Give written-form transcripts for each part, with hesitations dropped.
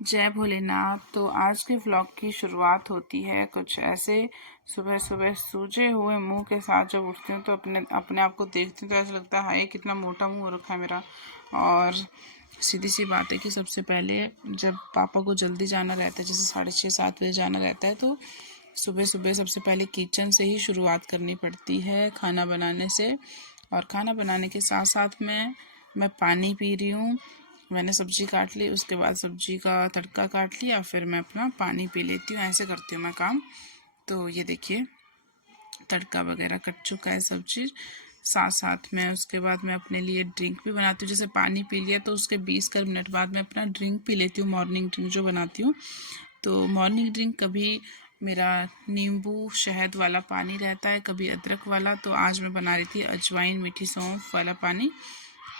जय भोलेनाथ। तो आज के व्लॉग की शुरुआत होती है कुछ ऐसे। सुबह सुबह सूजे हुए मुंह के साथ जब उठती हूँ तो अपने अपने आप को देखती हूँ तो ऐसा लगता है हाय कितना मोटा मुंह हो रखा है मेरा। और सीधी सी बात है कि सबसे पहले जब पापा को जल्दी जाना रहता है, जैसे 6:30-7 बजे जाना रहता है, तो सुबह सुबह सबसे पहले किचन से ही शुरुआत करनी पड़ती है, खाना बनाने से। और खाना बनाने के साथ साथ में मैं पानी पी रही हूँ। मैंने सब्जी काट ली, उसके बाद सब्जी का तड़का काट लिया, फिर मैं अपना पानी पी लेती हूँ। ऐसे करती हूँ मैं काम। तो ये देखिए तड़का वगैरह कट चुका है सब चीज़। साथ साथ में उसके बाद मैं अपने लिए ड्रिंक भी बनाती हूँ। जैसे पानी पी लिया तो उसके 20 मिनट बाद मैं अपना ड्रिंक पी लेती हूँ, मॉर्निंग ड्रिंक जो बनाती हूँ। तो मॉर्निंग ड्रिंक कभी मेरा नींबू शहद वाला पानी रहता है, कभी अदरक वाला। तो आज मैं बना रही थी अजवाइन मीठी सौंफ वाला पानी।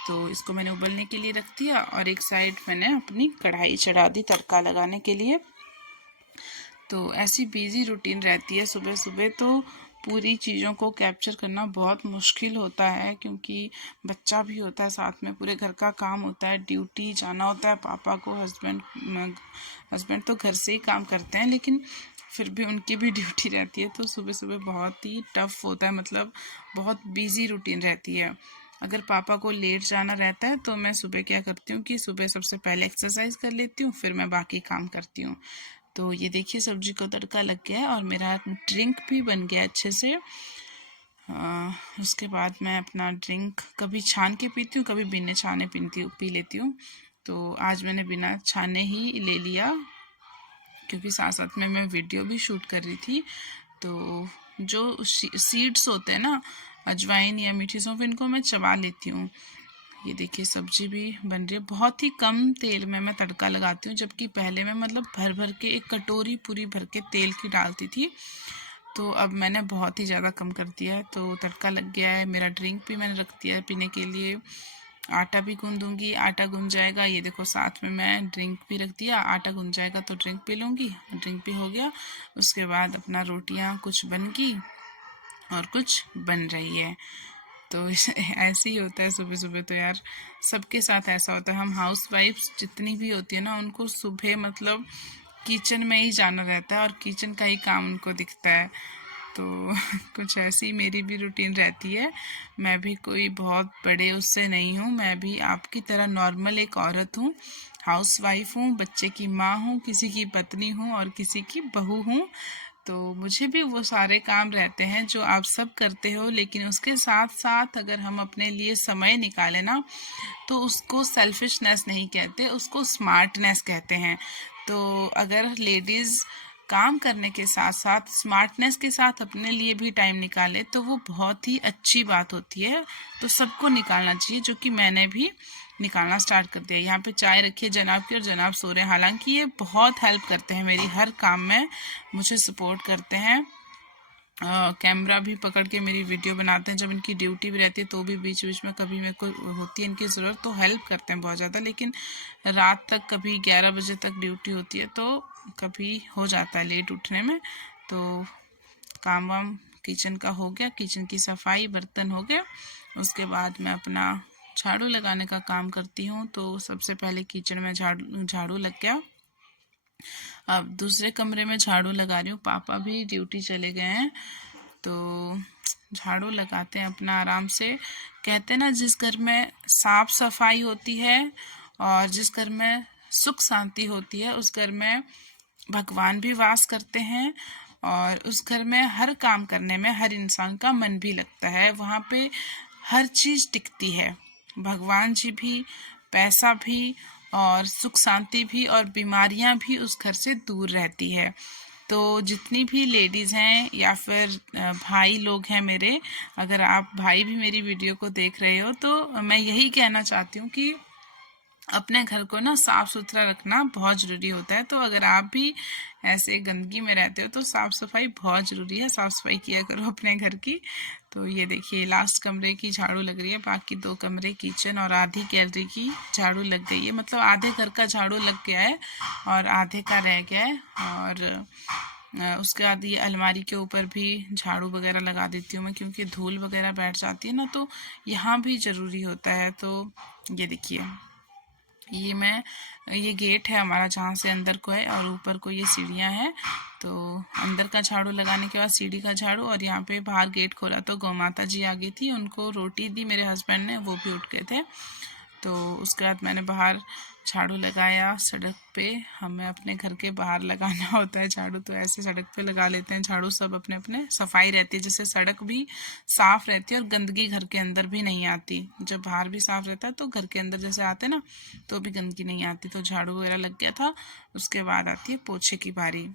तो इसको मैंने उबलने के लिए रख दिया और एक साइड मैंने अपनी कढ़ाई चढ़ा दी तड़का लगाने के लिए। तो ऐसी बिजी रूटीन रहती है सुबह सुबह, तो पूरी चीज़ों को कैप्चर करना बहुत मुश्किल होता है, क्योंकि बच्चा भी होता है साथ में, पूरे घर का काम होता है, ड्यूटी जाना होता है पापा को। हस्बैंड तो घर से ही काम करते हैं, लेकिन फिर भी उनकी भी ड्यूटी रहती है। तो सुबह सुबह बहुत ही टफ होता है, मतलब बहुत बिजी रूटीन रहती है। अगर पापा को लेट जाना रहता है तो मैं सुबह क्या करती हूँ कि सुबह सबसे पहले एक्सरसाइज कर लेती हूँ, फिर मैं बाकी काम करती हूँ। तो ये देखिए सब्जी को तड़का लग गया है और मेरा ड्रिंक भी बन गया अच्छे से। उसके बाद मैं अपना ड्रिंक कभी छान के पीती हूँ, कभी बिना छाने पी लेती हूँ। तो आज मैंने बिना छाने ही ले लिया, क्योंकि साथ साथ में मैं वीडियो भी शूट कर रही थी। तो जो सीड्स होते हैं ना, अजवाइन या मीठी सौंफ, इनको मैं चबा लेती हूँ। ये देखिए सब्जी भी बन रही है। बहुत ही कम तेल में मैं तड़का लगाती हूँ, जबकि पहले मैं मतलब भर भर के एक कटोरी पूरी भर के तेल की डालती थी। तो अब मैंने बहुत ही ज़्यादा कम कर दिया है। तो तड़का लग गया है, मेरा ड्रिंक भी मैंने रख दिया है पीने के लिए। आटा भी गूंद दूँगी, आटा गूंद जाएगा। ये देखो साथ में मैं ड्रिंक भी रख दिया, आटा गूंद जाएगा तो ड्रिंक पी लूँगी। ड्रिंक भी हो गया। उसके बाद अपना रोटियाँ कुछ बन गई और कुछ बन रही है। तो ऐसे ही होता है सुबह सुबह। तो यार सबके साथ ऐसा होता है। हम हाउस वाइफ्स जितनी भी होती है ना, उनको सुबह मतलब किचन में ही जाना रहता है और किचन का ही काम उनको दिखता है। तो कुछ ऐसी मेरी भी रूटीन रहती है। मैं भी कोई बहुत बड़े उससे नहीं हूँ, मैं भी आपकी तरह नॉर्मल एक औरत हूँ, हाउस वाइफ हूँ, बच्चे की माँ हूँ, किसी की पत्नी हूँ और किसी की बहू हूँ। तो मुझे भी वो सारे काम रहते हैं जो आप सब करते हो, लेकिन उसके साथ साथ अगर हम अपने लिए समय निकालें ना, तो उसको सेल्फिशनेस नहीं कहते, उसको स्मार्टनेस कहते हैं। तो अगर लेडीज़ काम करने के साथ साथ स्मार्टनेस के साथ अपने लिए भी टाइम निकाले तो वो बहुत ही अच्छी बात होती है। तो सबको निकालना चाहिए, जो कि मैंने भी निकालना स्टार्ट कर दिया। यहाँ पे चाय रखी है जनाब की और जनाब सो रहे हैं। हालांकि ये बहुत हेल्प करते हैं मेरी हर काम में, मुझे सपोर्ट करते हैं। कैमरा भी पकड़ के मेरी वीडियो बनाते हैं। जब इनकी ड्यूटी भी रहती है तो भी बीच बीच में कभी मेरे को होती है इनकी ज़रूरत तो हेल्प करते हैं बहुत ज़्यादा। लेकिन रात तक कभी 11 बजे तक ड्यूटी होती है, तो कभी हो जाता है लेट उठने में। तो काम वाम किचन का हो गया, किचन की सफाई, बर्तन हो गया। उसके बाद मैं अपना झाड़ू लगाने का काम करती हूँ। तो सबसे पहले किचन में झाड़ू लग गया। अब दूसरे कमरे में झाड़ू लगा रही हूँ, पापा भी ड्यूटी चले गए हैं। तो झाड़ू लगाते हैं अपना आराम से। कहते हैं ना, जिस घर में साफ सफाई होती है और जिस घर में सुख शांति होती है, उस घर में भगवान भी वास करते हैं। और उस घर में हर काम करने में हर इंसान का मन भी लगता है। वहाँ पे हर चीज़ टिकती है, भगवान जी भी, पैसा भी, और सुख शांति भी, और बीमारियां भी उस घर से दूर रहती है। तो जितनी भी लेडीज़ हैं या फिर भाई लोग हैं मेरे, अगर आप भाई भी मेरी वीडियो को देख रहे हो तो मैं यही कहना चाहती हूँ कि अपने घर को ना साफ सुथरा रखना बहुत ज़रूरी होता है। तो अगर आप भी ऐसे गंदगी में रहते हो तो साफ़ सफाई बहुत ज़रूरी है, साफ़ सफाई किया करो अपने घर की। तो ये देखिए लास्ट कमरे की झाड़ू लग रही है, बाकी 2 कमरे किचन और आधी गैलरी की झाड़ू लग गई है। मतलब आधे घर का झाड़ू लग गया है और आधे का रह गया है। और उसके बाद ये अलमारी के ऊपर भी झाड़ू वगैरह लगा देती हूँ मैं, क्योंकि धूल वगैरह बैठ जाती है ना, तो यहाँ भी ज़रूरी होता है। तो ये देखिए ये गेट है हमारा जहाँ से अंदर को है, और ऊपर को ये सीढ़ियाँ हैं। तो अंदर का झाड़ू लगाने के बाद सीढ़ी का झाड़ू, और यहाँ पे बाहर गेट खोला तो गौ माता जी आ गई थी, उनको रोटी दी मेरे हस्बैंड ने, वो भी उठ गए थे। तो उसके बाद मैंने बाहर झाड़ू लगाया। सड़क पे हमें अपने घर के बाहर लगाना होता है झाड़ू, तो ऐसे सड़क पे लगा लेते हैं झाड़ू। सब अपने अपने सफाई रहती है, जिससे सड़क भी साफ रहती है और गंदगी घर के अंदर भी नहीं आती। जब बाहर भी साफ रहता है तो घर के अंदर जैसे आते ना, तो भी गंदगी नहीं आती। तो झाड़ू वगैरह लग गया था। उसके बाद आती है पोछे की बारी।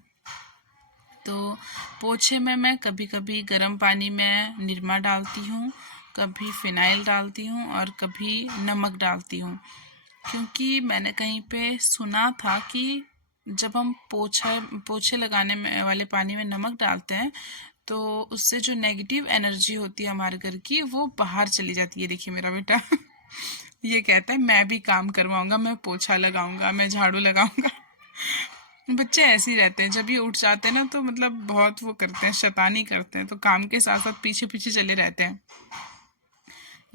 तो पोछे में मैं कभी कभी गर्म पानी में निरमा डालती हूँ, कभी फिनाइल डालती हूँ, और कभी नमक डालती हूँ। क्योंकि मैंने कहीं पे सुना था कि जब हम पोछे लगाने में वाले पानी में नमक डालते हैं, तो उससे जो नेगेटिव एनर्जी होती है हमारे घर की, वो बाहर चली जाती है। देखिए मेरा बेटा ये कहता है मैं भी काम करवाऊंगा, मैं पोछा लगाऊंगा, मैं झाड़ू लगाऊंगा। बच्चे ऐसे ही रहते हैं, जब ये उठ जाते हैं ना तो मतलब बहुत वो करते हैं, शैतानी करते हैं, तो काम के साथ साथ पीछे पीछे चले रहते हैं।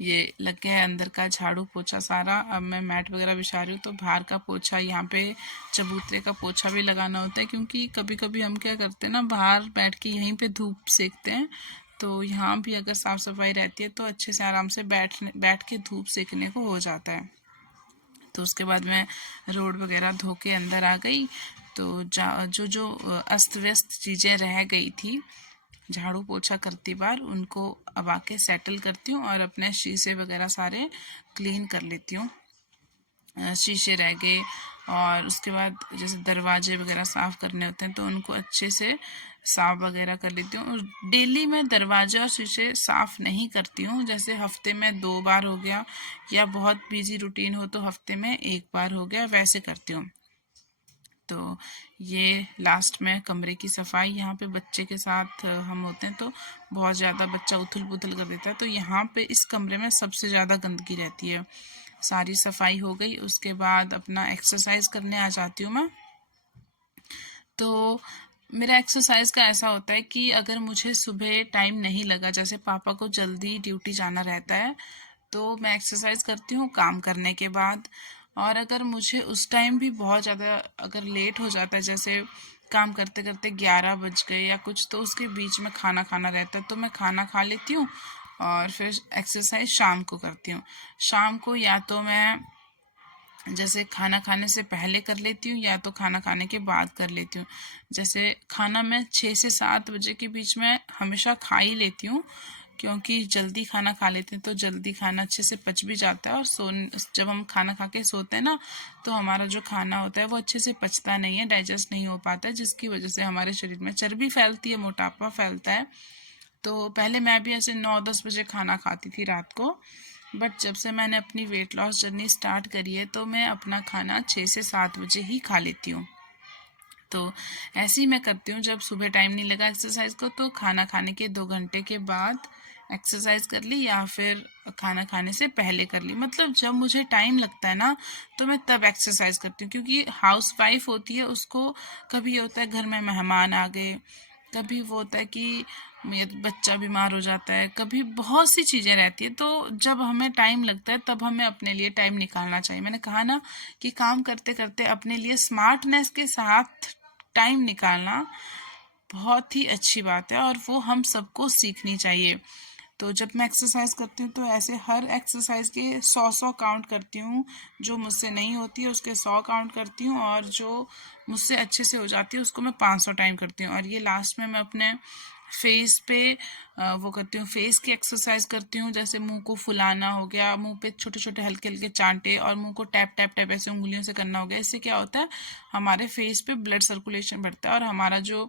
ये लग गया है अंदर का झाड़ू पोछा सारा। अब मैं मैट वगैरह बिछा रही हूँ। तो बाहर का पोछा, यहाँ पे चबूतरे का पोछा भी लगाना होता है, क्योंकि कभी कभी हम क्या करते हैं ना, बाहर बैठ के यहीं पे धूप सेकते हैं। तो यहाँ भी अगर साफ़ सफाई रहती है तो अच्छे से आराम से बैठ के धूप सेकने को हो जाता है। तो उसके बाद मैं रोड वगैरह धो के अंदर आ गई। तो जो जो अस्त व्यस्त चीज़ें रह गई थी झाड़ू पोछा करती बार, उनको अब आके सेटल करती हूँ और अपने शीशे वगैरह सारे क्लीन कर लेती हूँ। शीशे रह गए, और उसके बाद जैसे दरवाजे वगैरह साफ़ करने होते हैं तो उनको अच्छे से साफ़ वगैरह कर लेती हूँ। और डेली मैं दरवाजे और शीशे साफ़ नहीं करती हूँ, जैसे हफ्ते में 2 बार हो गया, या बहुत बिजी रूटीन हो तो हफ्ते में 1 बार हो गया, वैसे करती हूँ। तो ये लास्ट में कमरे की सफाई। यहाँ पे बच्चे के साथ हम होते हैं तो बहुत ज़्यादा बच्चा उथल पुथल कर देता है, तो यहाँ पे इस कमरे में सबसे ज़्यादा गंदगी रहती है। सारी सफाई हो गई, उसके बाद अपना एक्सरसाइज करने आ जाती हूँ मैं। तो मेरा एक्सरसाइज का ऐसा होता है कि अगर मुझे सुबह टाइम नहीं लगा, जैसे पापा को जल्दी ड्यूटी जाना रहता है, तो मैं एक्सरसाइज करती हूँ काम करने के बाद। और अगर मुझे उस टाइम भी बहुत ज़्यादा अगर लेट हो जाता है, जैसे काम करते करते 11 बज गए या कुछ, तो उसके बीच में खाना खाना रहता है, तो मैं खाना खा लेती हूँ और फिर एक्सरसाइज शाम को करती हूँ। शाम को या तो मैं जैसे खाना खाने से पहले कर लेती हूँ, या तो खाना खाने के बाद कर लेती हूँ। जैसे खाना मैं 6 से 7 बजे के बीच में हमेशा खा ही लेती हूँ, क्योंकि जल्दी खाना खा लेते हैं तो जल्दी खाना अच्छे से पच भी जाता है। और जब हम खाना खा के सोते हैं ना, तो हमारा जो खाना होता है वो अच्छे से पचता नहीं है, डाइजेस्ट नहीं हो पाता है, जिसकी वजह से हमारे शरीर में चर्बी फैलती है, मोटापा फैलता है। तो पहले मैं भी ऐसे 9-10 बजे खाना खाती थी रात को, बट जब से मैंने अपनी वेट लॉस जर्नी स्टार्ट करी है तो मैं अपना खाना 6 से 7 बजे ही खा लेती हूँ। तो ऐसे ही मैं करती हूँ। जब सुबह टाइम नहीं लगा एक्सरसाइज को, तो खाना खाने के 2 घंटे के बाद एक्सरसाइज कर ली, या फिर खाना खाने से पहले कर ली। मतलब जब मुझे टाइम लगता है ना, तो मैं तब एक्सरसाइज करती हूँ। क्योंकि हाउस वाइफ होती है, उसको कभी होता है घर में मेहमान आ गए, कभी वो होता है कि बच्चा बीमार हो जाता है, कभी बहुत सी चीज़ें रहती है। तो जब हमें टाइम लगता है तब हमें अपने लिए टाइम निकालना चाहिए। मैंने कहा ना कि काम करते करते अपने लिए स्मार्टनेस के साथ टाइम निकालना बहुत ही अच्छी बात है, और वो हम सबको सीखनी चाहिए। तो जब मैं एक्सरसाइज करती हूँ तो ऐसे हर एक्सरसाइज के 100 काउंट करती हूँ। जो मुझसे नहीं होती है उसके 100 काउंट करती हूँ, और जो मुझसे अच्छे से हो जाती है उसको मैं 500 टाइम करती हूँ। और ये लास्ट में मैं अपने फेस पे वो करती हूँ, फेस की एक्सरसाइज करती हूँ। जैसे मुंह को फुलाना हो गया, मुंह पे छोटे छोटे हल्के हल्के चांटे, और मुंह को टैप टैप टैप ऐसे उंगलियों से करना हो गया। इससे क्या होता है, हमारे फेस पे ब्लड सर्कुलेशन बढ़ता है, और हमारा जो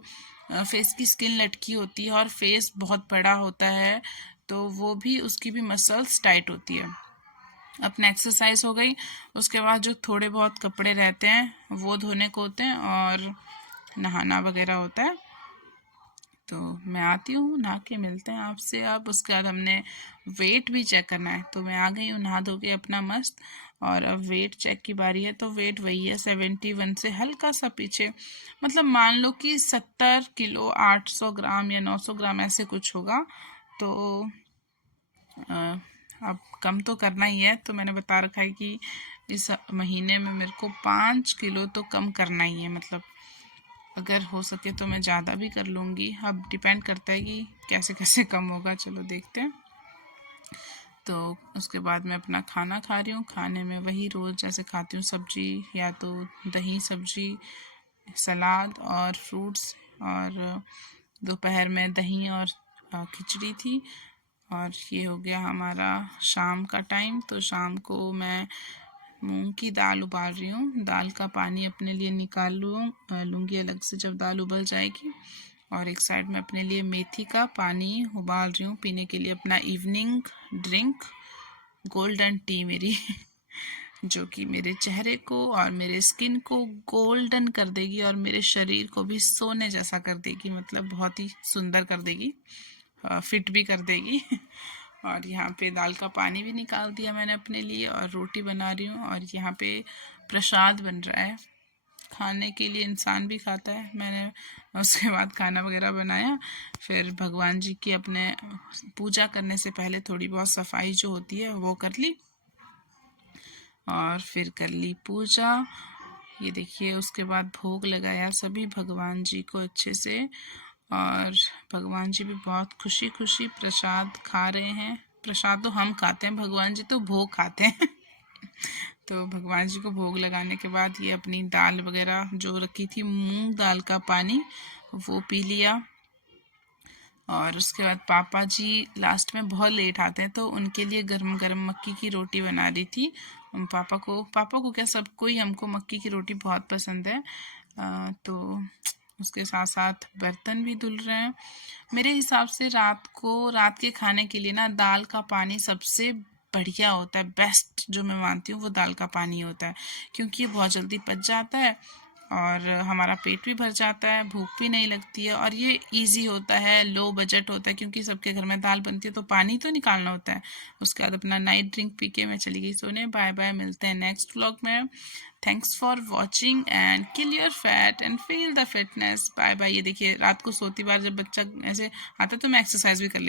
फेस की स्किन लटकी होती है और फेस बहुत बड़ा होता है, तो वो भी उसकी भी मसल्स टाइट होती है। अपना एक्सरसाइज हो गई, उसके बाद जो थोड़े बहुत कपड़े रहते हैं वो धोने को होते हैं, और नहाना वगैरह होता है। तो मैं आती हूँ, नहा के मिलते हैं आपसे। अब उसके बाद हमने वेट भी चेक करना है, तो मैं आ गई हूँ नहा धो के अपना मस्त। और अब वेट चेक की बारी है। तो वेट वही है 71 से हल्का सा पीछे, मतलब मान लो कि 70 किलो 800 ग्राम या 900 ग्राम ऐसे कुछ होगा। तो अब कम तो करना ही है, तो मैंने बता रखा है कि इस महीने में मेरे को 5 किलो तो कम करना ही है। मतलब अगर हो सके तो मैं ज़्यादा भी कर लूँगी, अब डिपेंड करता है कि कैसे कैसे कम होगा। चलो देखते हैं। तो उसके बाद मैं अपना खाना खा रही हूँ। खाने में वही रोज़ जैसे खाती हूँ, सब्जी या तो दही सब्जी, सलाद और फ्रूट्स। और दोपहर में दही और खिचड़ी थी। और ये हो गया हमारा शाम का टाइम। तो शाम को मैं मूंग की दाल उबाल रही हूँ। दाल का पानी अपने लिए निकाल लूँगी अलग से जब दाल उबल जाएगी। और एक साइड में अपने लिए मेथी का पानी उबाल रही हूँ पीने के लिए, अपना इवनिंग ड्रिंक, गोल्डन टी मेरी जो कि मेरे चेहरे को और मेरे स्किन को गोल्डन कर देगी और मेरे शरीर को भी सोने जैसा कर देगी। मतलब बहुत ही सुंदर कर देगी, फिट भी कर देगी और यहाँ पे दाल का पानी भी निकाल दिया मैंने अपने लिए और रोटी बना रही हूँ। और यहाँ पे प्रसाद बन रहा है, खाने के लिए इंसान भी खाता है। मैंने उसके बाद खाना वगैरह बनाया, फिर भगवान जी की अपने पूजा करने से पहले थोड़ी बहुत सफाई जो होती है वो कर ली और फिर कर ली पूजा। ये देखिए, उसके बाद भोग लगाया सभी भगवान जी को अच्छे से। और भगवान जी भी बहुत खुशी खुशी प्रसाद खा रहे हैं। प्रसाद तो हम खाते हैं, भगवान जी तो भोग खाते हैं तो भगवान जी को भोग लगाने के बाद ये अपनी दाल वगैरह जो रखी थी, मूंग दाल का पानी, वो पी लिया। और उसके बाद पापा जी लास्ट में बहुत लेट आते हैं तो उनके लिए गरम गरम मक्की की रोटी बना रही थी। पापा को क्या, सबको ही हमको मक्की की रोटी बहुत पसंद है। तो उसके साथ साथ बर्तन भी धुल रहे हैं। मेरे हिसाब से रात के खाने के लिए ना दाल का पानी सबसे बढ़िया होता है। बेस्ट जो मैं मानती हूँ वो दाल का पानी होता है, क्योंकि ये बहुत जल्दी पच जाता है और हमारा पेट भी भर जाता है, भूख भी नहीं लगती है और ये इजी होता है, लो बजट होता है, क्योंकि सबके घर में दाल बनती है तो पानी तो निकालना होता है। उसके बाद अपना नाइट ड्रिंक पी के मैं चली गई सोने। बाय बाय, मिलते हैं नेक्स्ट व्लॉग में। Thanks for watching and kill your fat and feel the fitness. Bye bye. ये देखिए, रात को सोती बार जब बच्चा ऐसे आता है तो मैं एक्सरसाइज भी कर लेती हूँ।